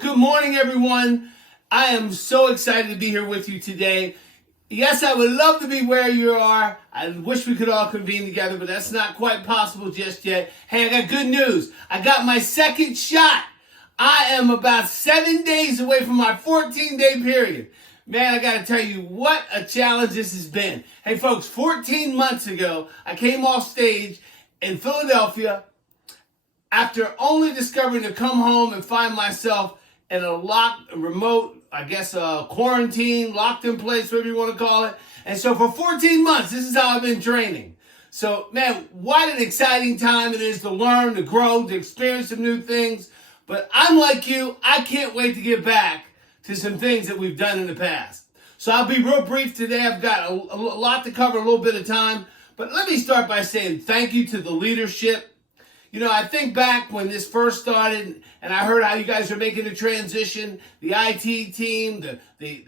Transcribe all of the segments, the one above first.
good morning, everyone. I am so excited to be here with you today. Yes, I would love to be where you are. I wish we could all convene together, but that's not quite possible just yet. Hey, I got good news. I got my second shot. I am about 7 days away from my 14-day period. Man, I got to tell you what a challenge this has been. Hey, folks, 14 months ago, I came off stage in Philadelphia after only discovering to come home and find myself in a locked, remote, quarantine, locked in place, whatever you want to call it. And so for 14 months, this is how I've been training. So, man, what an exciting time it is to learn, to grow, to experience some new things. But I'm like you, I can't wait to get back to some things that we've done in the past. So I'll be real brief today. I've got a lot to cover, a little bit of time. But let me start by saying thank you to the leadership. You know, I think back when this first started and I heard how you guys are making the transition, the IT team,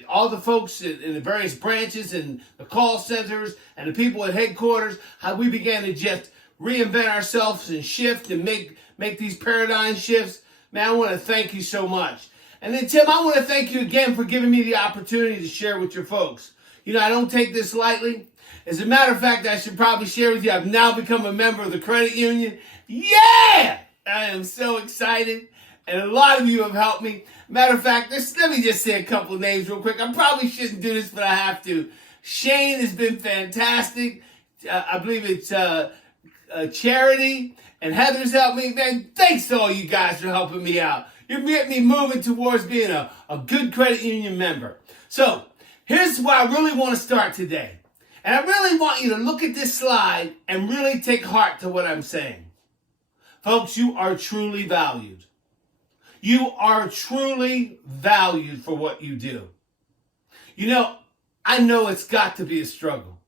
all the folks in the various branches and the call centers and the people at headquarters, how we began to just reinvent ourselves and shift and make these paradigm shifts. Man, I want to thank you so much. And then, Tim, I want to thank you again for giving me the opportunity to share with your folks. You know, I don't take this lightly. As a matter of fact, I should probably share with you, I've now become a member of the credit union. Yeah! I am so excited. And a lot of you have helped me. Matter of fact, let me just say a couple names real quick. I probably shouldn't do this, but I have to. Shane has been fantastic. I believe it's Charity. And Heather's helped me. Man, thanks to all you guys for helping me out. You're getting me moving towards being a good credit union member. So, here's where I really want to start today. And I really want you to look at this slide and really take heart to what I'm saying. Folks, you are truly valued. You are truly valued for what you do. You know, I know it's got to be a struggle.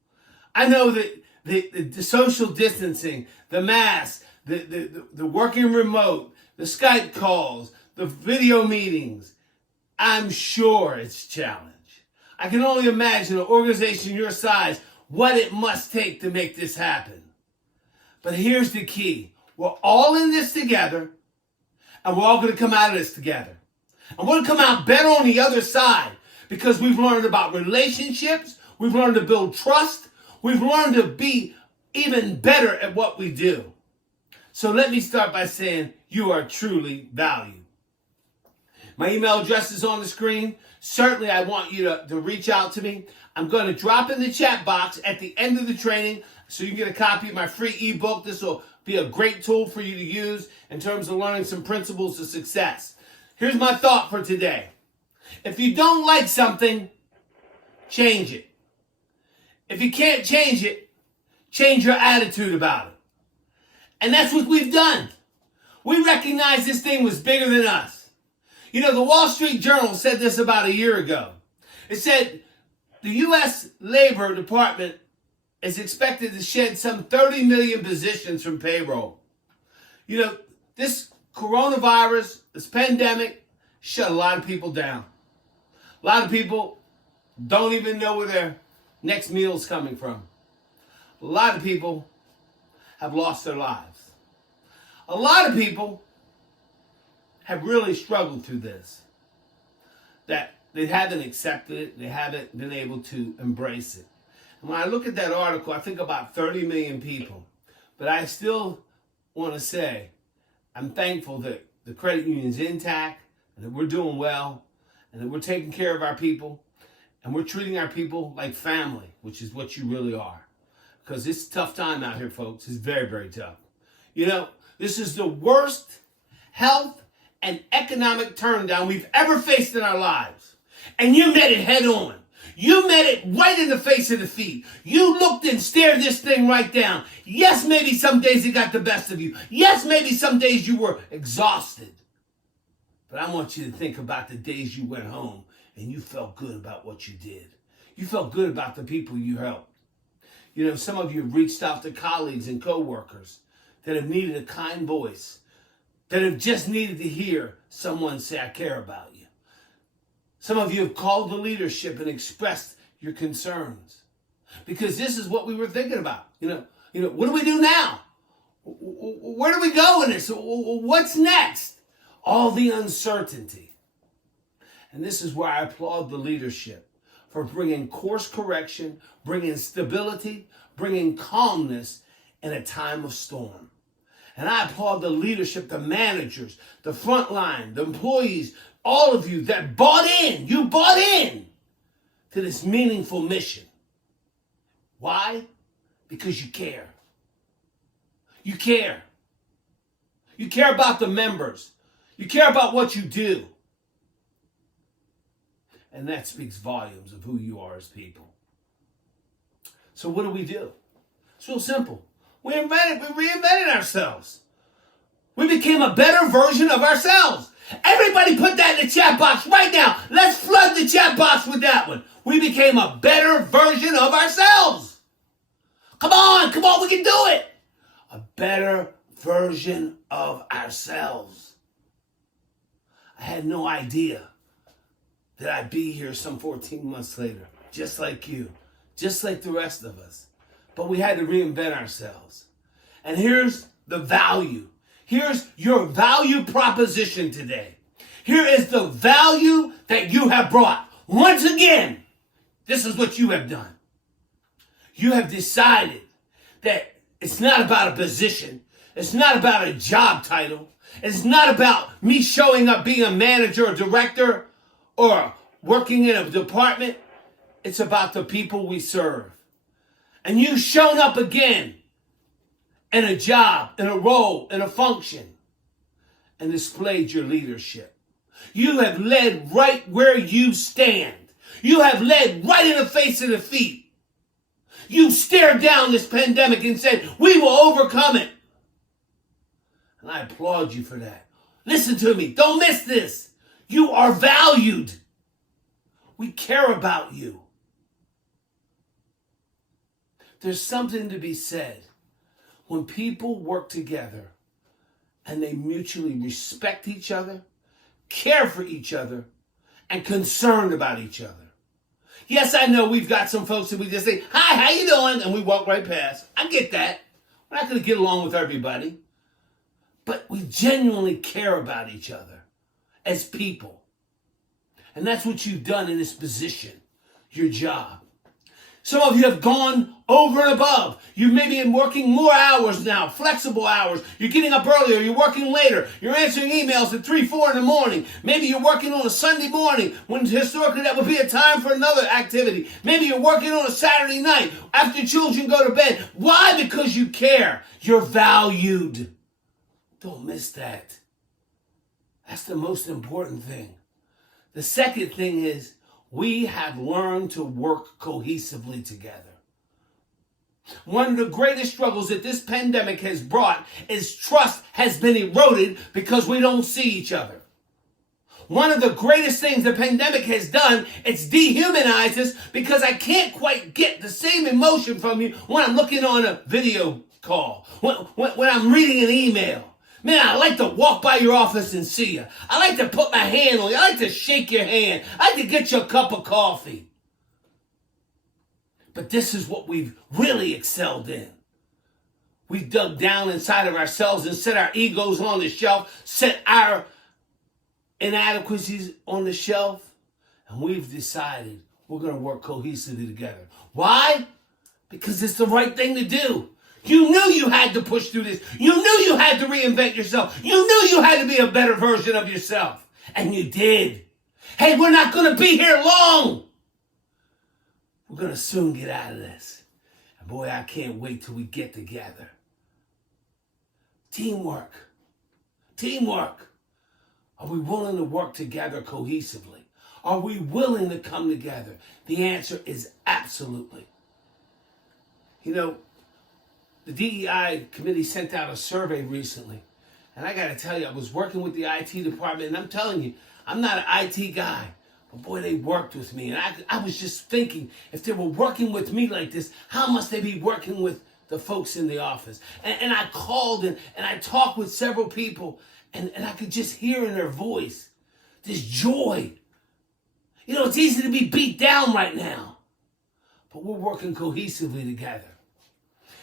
I know that the social distancing, the masks, the working remote, the Skype calls, the video meetings, I'm sure it's a challenge. I can only imagine an organization your size, what it must take to make this happen. But here's the key. We're all in this together, and we're all going to come out of this together. And we're going to come out better on the other side because we've learned about relationships, we've learned to build trust, we've learned to be even better at what we do. So let me start by saying you are truly valued. My email address is on the screen. Certainly, I want you to reach out to me. I'm going to drop in the chat box at the end of the training so you can get a copy of my free ebook. This will be a great tool for you to use in terms of learning some principles of success. Here's my thought for today. If you don't like something, change it. If you can't change it, change your attitude about it. And that's what we've done. We recognize this thing was bigger than us. You know, the Wall Street Journal said this about a year ago. It said the U.S. Labor Department is expected to shed some 30 million positions from payroll. You know, this coronavirus, this pandemic, shut a lot of people down. A lot of people don't even know where their next meal is coming from. A lot of people have lost their lives. A lot of people have really struggled through this. That they haven't accepted it, they haven't been able to embrace it. And when I look at that article, I think about 30 million people. But I still want to say, I'm thankful that the credit union's intact, and that we're doing well, and that we're taking care of our people, and we're treating our people like family, which is what you really are. Because it's a tough time out here, folks. It's very, very tough. You know, this is the worst health and economic turndown we've ever faced in our lives. And you met it head on. You met it right in the face of the feet. You looked and stared this thing right down. Yes, maybe some days it got the best of you. Yes, maybe some days you were exhausted. But I want you to think about the days you went home and you felt good about what you did. You felt good about the people you helped. You know, some of you have reached out to colleagues and coworkers that have needed a kind voice, that have just needed to hear someone say, I care about you. Some of you have called the leadership and expressed your concerns. Because this is what we were thinking about. You know, what do we do now? Where do we go in this? What's next? All the uncertainty. And this is where I applaud the leadership for bringing course correction, bringing stability, bringing calmness in a time of storm. And I applaud the leadership, the managers, the front line, the employees, all of you that bought in. You bought in to this meaningful mission. Why? Because you care. You care. You care about the members. You care about what you do. And that speaks volumes of who you are as people. So what do? It's real simple. We reinvented ourselves. We became a better version of ourselves. Everybody put that in the chat box right now. Let's flood the chat box with that one. We became a better version of ourselves. Come on, we can do it. A better version of ourselves. I had no idea that I'd be here some 14 months later, just like you, just like the rest of us. But we had to reinvent ourselves. And here's the value. Here's your value proposition today. Here is the value that you have brought. Once again, this is what you have done. You have decided that it's not about a position. It's not about a job title. It's not about me showing up being a manager or director or working in a department. It's about the people we serve. And you've shown up again in a job, in a role, in a function, and displayed your leadership. You have led right where you stand. You have led right in the face of defeat. You stared down this pandemic and said, we will overcome it. And I applaud you for that. Listen to me. Don't miss this. You are valued. We care about you. There's something to be said when people work together and they mutually respect each other, care for each other, and concerned about each other. Yes, I know we've got some folks that we just say, hi, how you doing? And we walk right past. I get that. We're not going to get along with everybody. But we genuinely care about each other as people. And that's what you've done in this position, your job. Some of you have gone over and above. You maybe been working more hours now, flexible hours. You're getting up earlier. You're working later. You're answering emails at 3, 4 in the morning. Maybe you're working on a Sunday morning when historically that would be a time for another activity. Maybe you're working on a Saturday night after children go to bed. Why? Because you care. You're valued. Don't miss that. That's the most important thing. The second thing is we have learned to work cohesively together. One of the greatest struggles that this pandemic has brought is trust has been eroded because we don't see each other. One of the greatest things the pandemic has done, it's dehumanized us because I can't quite get the same emotion from you when I'm looking on a video call, when I'm reading an email. Man, I like to walk by your office and see you. I like to put my hand on you. I like to shake your hand. I like to get you a cup of coffee. But this is what we've really excelled in. We dug down inside of ourselves and set our egos on the shelf, set our inadequacies on the shelf, and we've decided we're going to work cohesively together. Why? Because it's the right thing to do. You knew you had to push through this. You knew you had to reinvent yourself. You knew you had to be a better version of yourself. And you did. Hey, we're not going to be here long. We're going to soon get out of this. And boy, I can't wait till we get together. Teamwork. Teamwork. Are we willing to work together cohesively? Are we willing to come together? The answer is absolutely. You know, the DEI committee sent out a survey recently. And I got to tell you, I was working with the IT department, and I'm telling you, I'm not an IT guy. But boy, they worked with me. And I was just thinking, if they were working with me like this, how must they be working with the folks in the office? And I called and I talked with several people, and I could just hear in their voice this joy. You know, it's easy to be beat down right now. But we're working cohesively together.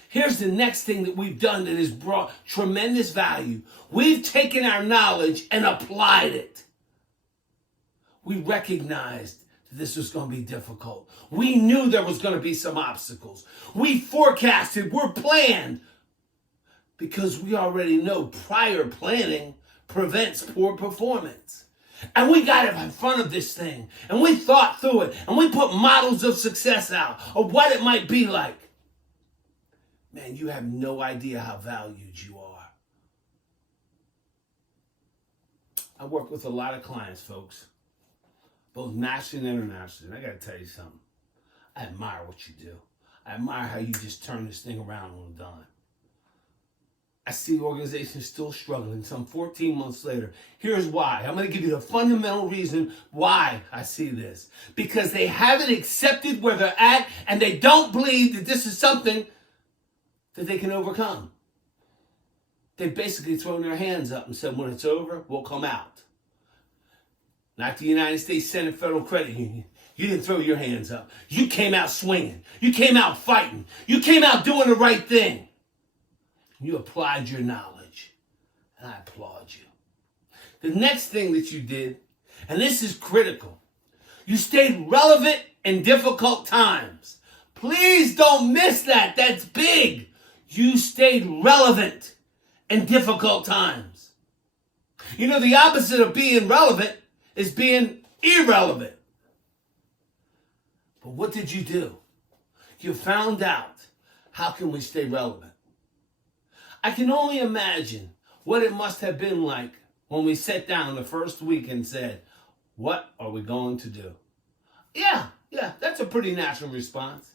Here's the next thing that we've done that has brought tremendous value. We've taken our knowledge and applied it. We recognized that this was going to be difficult. We knew there was going to be some obstacles. We forecasted, we're planned, because we already know prior planning prevents poor performance. And we got in front of this thing, and we thought through it, and we put models of success out of what it might be like. Man, you have no idea how valued you are. I work with a lot of clients, folks, both nationally and internationally. And I got to tell you something. I admire what you do. I admire how you just turn this thing around on a dime. I see organizations still struggling some 14 months later. Here's why. I'm going to give you the fundamental reason why I see this. Because they haven't accepted where they're at, and they don't believe that this is something that they can overcome. They've basically thrown their hands up and said, when it's over, we'll come out. Not the United States Senate Federal Credit Union. You didn't throw your hands up. You came out swinging. You came out fighting. You came out doing the right thing. You applied your knowledge, and I applaud you. The next thing that you did, and this is critical, you stayed relevant in difficult times. Please don't miss that. That's big. You stayed relevant in difficult times. You know, the opposite of being relevant is being irrelevant. But what did you do? You found out, how can we stay relevant? I can only imagine what it must have been like when we sat down the first week and said, what are we going to do? Yeah, that's a pretty natural response.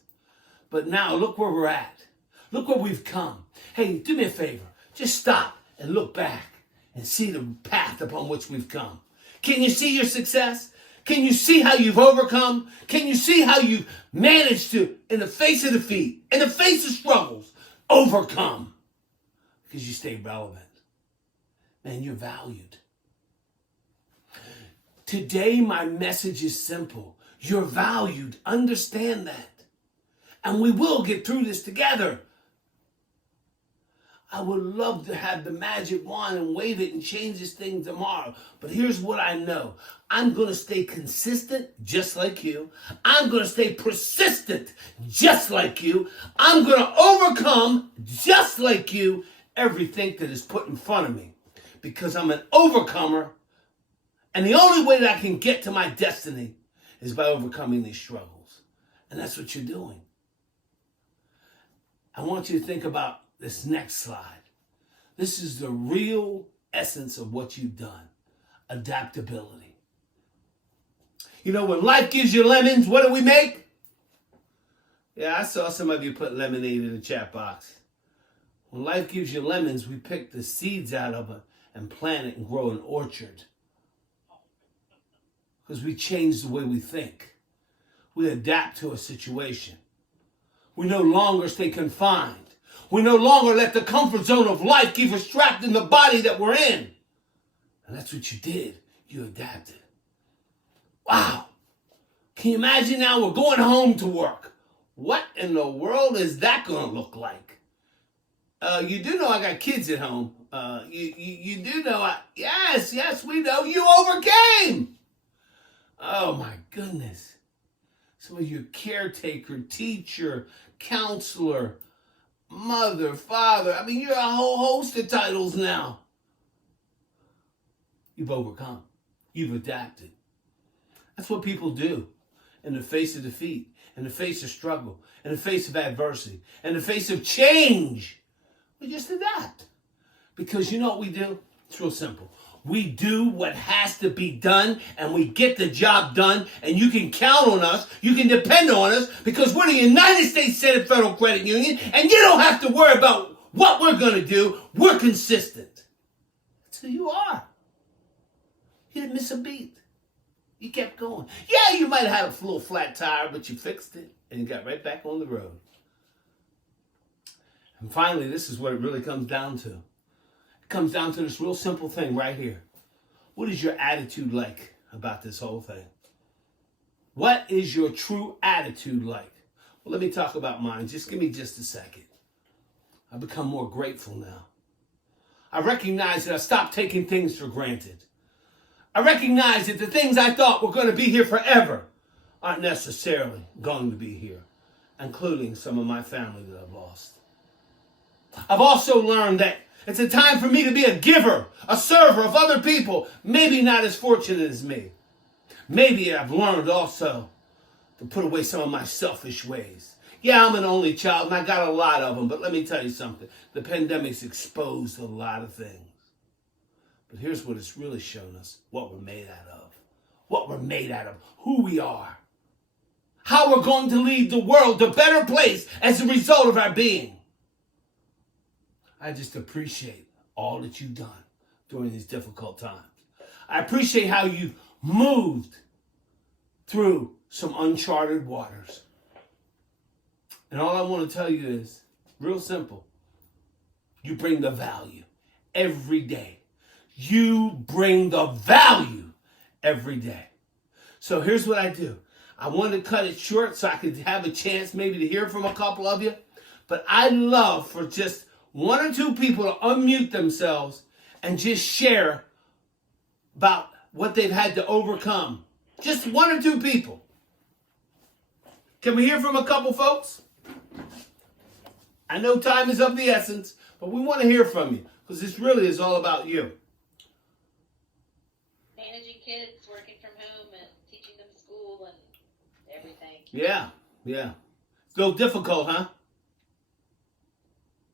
But now look where we're at. Look where we've come. Hey, do me a favor. Just stop and look back and see the path upon which we've come. Can you see your success? Can you see how you've overcome? Can you see how you've managed to, in the face of defeat, in the face of struggles, overcome? Because you stay relevant. Man, you're valued. Today, my message is simple. You're valued. Understand that. And we will get through this together. I would love to have the magic wand and wave it and change this thing tomorrow. But here's what I know. I'm going to stay consistent just like you. I'm going to stay persistent just like you. I'm going to overcome just like you everything that is put in front of me. Because I'm an overcomer. And the only way that I can get to my destiny is by overcoming these struggles. And that's what you're doing. I want you to think about this next slide. This is the real essence of what you've done. Adaptability. You know, when life gives you lemons, what do we make? Yeah, I saw some of you put lemonade in the chat box. When life gives you lemons, we pick the seeds out of it and plant it and grow an orchard. Because we change the way we think. We adapt to a situation. We no longer stay confined. We no longer let the comfort zone of life keep us trapped in the body that we're in. And that's what you did. You adapted. Wow. Can you imagine now we're going home to work? What in the world is that going to look like? You do know I got kids at home. You do know yes, we know you overcame. Oh my goodness. Some of you caretaker, teacher, counselor, mother, father. I mean, you're a whole host of titles now. You've overcome. You've adapted. That's what people do in the face of defeat, in the face of struggle, in the face of adversity, in the face of change. We just adapt. Because you know what we do? It's real simple. We do what has to be done, and we get the job done, and you can count on us, you can depend on us, because we're the United States Senate Federal Credit Union, and you don't have to worry about what we're going to do. We're consistent. That's who you are. You didn't miss a beat. You kept going. Yeah, you might have had a little flat tire, but you fixed it, and you got right back on the road. And finally, this is what it really comes down to. It comes down to this real simple thing right here. What is your attitude like about this whole thing? What is your true attitude like? Well, let me talk about mine. Just give me just a second. I've become more grateful now. I recognize that I stopped taking things for granted. I recognize that the things I thought were going to be here forever aren't necessarily going to be here, including some of my family that I've lost. I've also learned that it's a time for me to be a giver, a server of other people, maybe not as fortunate as me. Maybe I've learned also to put away some of my selfish ways. Yeah, I'm an only child and I got a lot of them, but let me tell you something. The pandemic's exposed a lot of things. But here's what it's really shown us, what we're made out of. What we're made out of, who we are. How we're going to lead the world to a better place as a result of our being. I just appreciate all that you've done during these difficult times. I appreciate how you've moved through some uncharted waters. And all I want to tell you is, real simple, you bring the value every day. You bring the value every day. So here's what I do. I wanted to cut it short so I could have a chance maybe to hear from a couple of you. But I'd love for just one or two people to unmute themselves and just share about what they've had to overcome. Just one or two people. Can we hear from a couple folks? I know time is of the essence, but we want to hear from you because this really is all about you. Managing kids, working from home, and teaching them school and everything. Yeah. It's a little difficult, huh?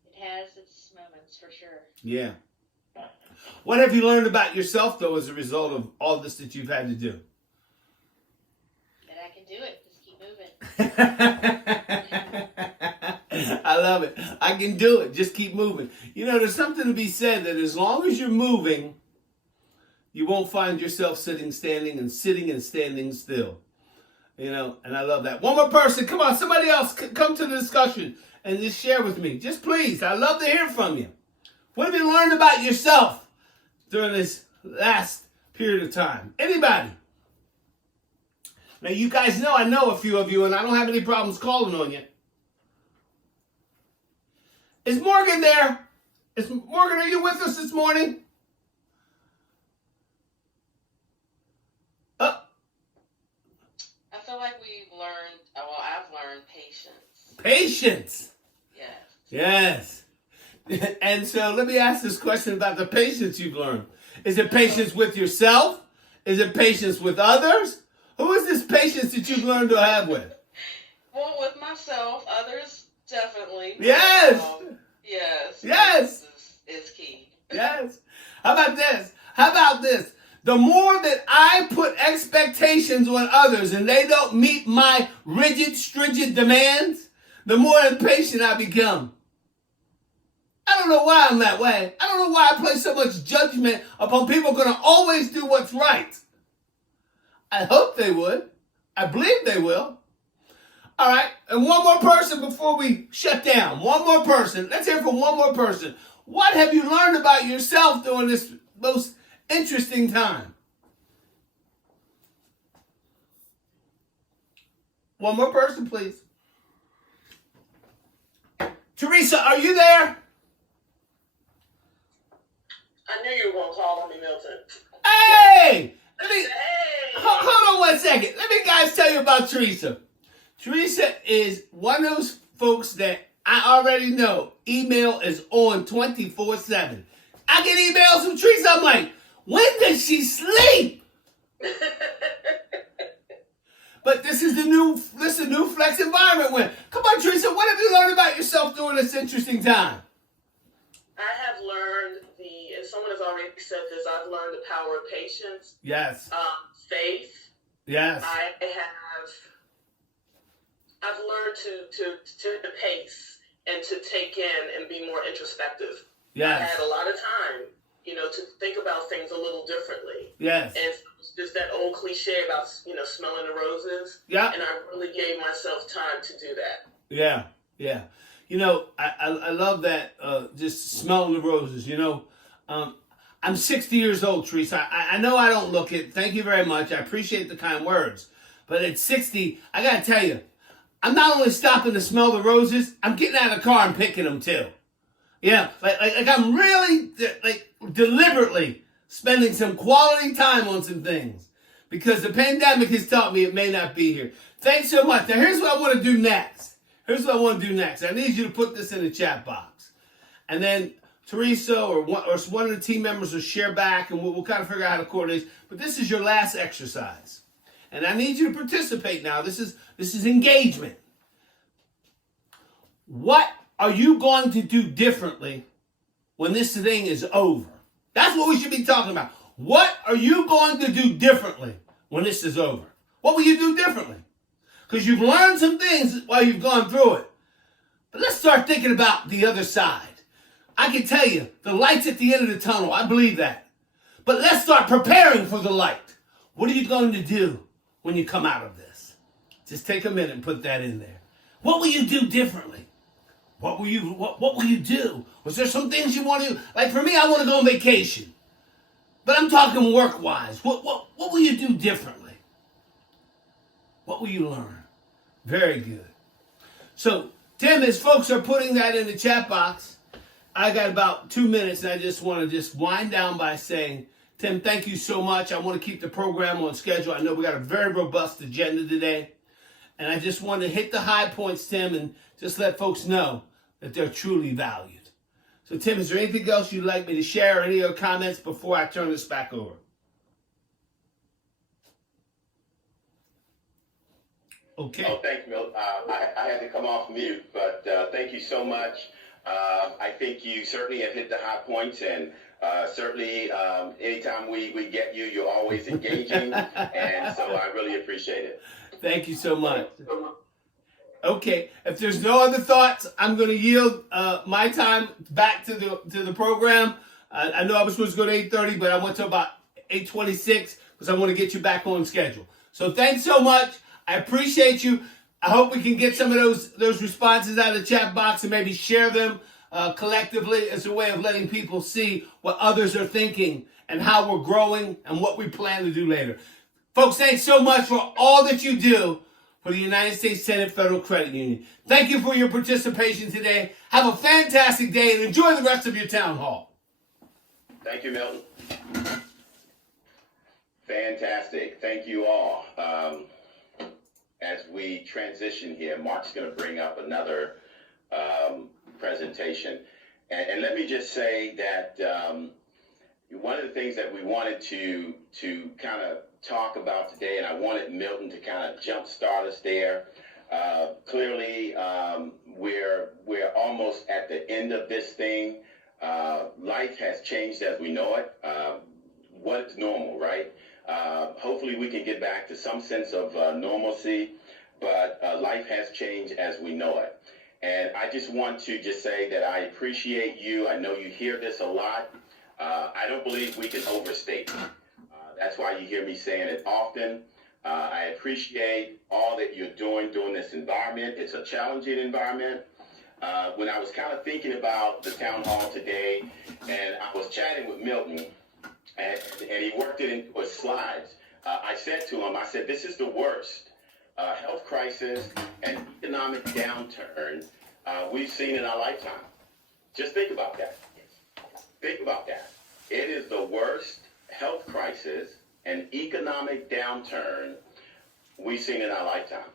It has its moments for sure. Yeah. What have you learned about yourself, though, as a result of all this that you've had to do? That I can do it. Just keep moving. I love it. I can do it. Just keep moving. You know, there's something to be said that as long as you're moving, you won't find yourself sitting, standing, and standing still. You know, and I love that. One more person. Come on, somebody else come to the discussion and just share with me. Just please. I love to hear from you. What have you learned about yourself during this last period of time? Anybody? Now, you guys know I know a few of you, and I don't have any problems calling on you. Is Morgan there? Morgan, are you with us this morning? I feel like I've learned patience. Patience. Yes. Yes. And so let me ask this question about the patience you've learned. Is it patience with yourself? Is it patience with others? Who is this patience that you've learned to have with? Well, with myself, others definitely. Yes. Yes. Yes. Is key. Yes. How about this? The more that I put expectations on others and they don't meet my rigid, stringent demands, the more impatient I become. I don't know why I'm that way. I don't know why I place so much judgment upon people going to always do what's right. I hope they would. I believe they will. All right. And one more person before we shut down. One more person. Let's hear from one more person. What have you learned about yourself during this most interesting time? One more person, please. Teresa, are you there? I knew you were going to call on me, Milton. Hey! Hey! Hold on one second. Let me guys tell you about Teresa. Teresa is one of those folks that I already know. Email is on 24/7. I get emails from Teresa. I'm like, when does she sleep? But this is the new flex environment. Come on, Teresa. What have you learned about yourself during this interesting time? I have learned and someone has already said this, I've learned the power of patience. Yes. Faith. Yes. I've learned to pace and to take in and be more introspective. Yes. I had a lot of time, to think about things a little differently. Yes. And it's just that old cliche about, smelling the roses. Yeah. And I really gave myself time to do that. Yeah. Yeah. I love that, just smelling the roses, I'm 60 years old, Teresa. I know I don't look it. Thank you very much. I appreciate the kind words. But at 60, I got to tell you, I'm not only stopping to smell the roses, I'm getting out of the car and picking them too. Yeah, like I'm really deliberately spending some quality time on some things, because the pandemic has taught me it may not be here. Thanks so much. Now, here's what I want to do next. I need you to put this in the chat box. And then Teresa or one of the team members will share back, and we'll kind of figure out how to coordinate. But this is your last exercise. And I need you to participate now. This is engagement. What are you going to do differently when this thing is over? That's what we should be talking about. What are you going to do differently when this is over? What will you do differently? Because you've learned some things while you've gone through it. But let's start thinking about the other side. I can tell you, the light's at the end of the tunnel. I believe that. But let's start preparing for the light. What are you going to do when you come out of this? Just take a minute and put that in there. What will you do differently? What will you do? Was there some things you want to do? Like for me, I want to go on vacation. But I'm talking work-wise. What will you do differently? What will you learn? Very good. So, Tim, as folks are putting that in the chat box, I got about 2 minutes, and I just want to wind down by saying, Tim, thank you so much. I want to keep the program on schedule. I know we got a very robust agenda today. And I just want to hit the high points, Tim, and just let folks know that they're truly valued. So, Tim, is there anything else you'd like me to share or any other comments before I turn this back over? Okay. Oh, thanks, Milt. I had to come off mute, but thank you so much. I think you certainly have hit the high points, and certainly anytime we get you, you're always engaging, and so I really appreciate it. Thank you so much. Okay, if there's no other thoughts, I'm going to yield my time back to the program. I know I was supposed to go to 8:30, but I went to about 8:26 because I want to get you back on schedule. So thanks so much. I appreciate you. I hope we can get some of those responses out of the chat box and maybe share them collectively as a way of letting people see what others are thinking and how we're growing and what we plan to do later. Folks, thanks so much for all that you do for the United States Senate Federal Credit Union. Thank you for your participation today. Have a fantastic day and enjoy the rest of your town hall. Thank you, Milton. Fantastic. Thank you all. As we transition here, Mark's going to bring up another presentation. And let me just say that one of the things that we wanted to kind of talk about today, and I wanted Milton to kind of jumpstart us there. Clearly, we're almost at the end of this thing. Life has changed as we know it. What's normal, right? Hopefully we can get back to some sense of normalcy, but life has changed as we know it. And I just want to just say that I appreciate you. I know you hear this a lot. I don't believe we can overstate it. That's why you hear me saying it often. I appreciate all that you're doing during this environment. It's a challenging environment. When I was kind of thinking about the town hall today, and I was chatting with Milton, and he worked it into his slides. I said to him, I said, this is the worst health crisis and economic downturn we've seen in our lifetime. Just think about that. Think about that. It is the worst health crisis and economic downturn we've seen in our lifetime.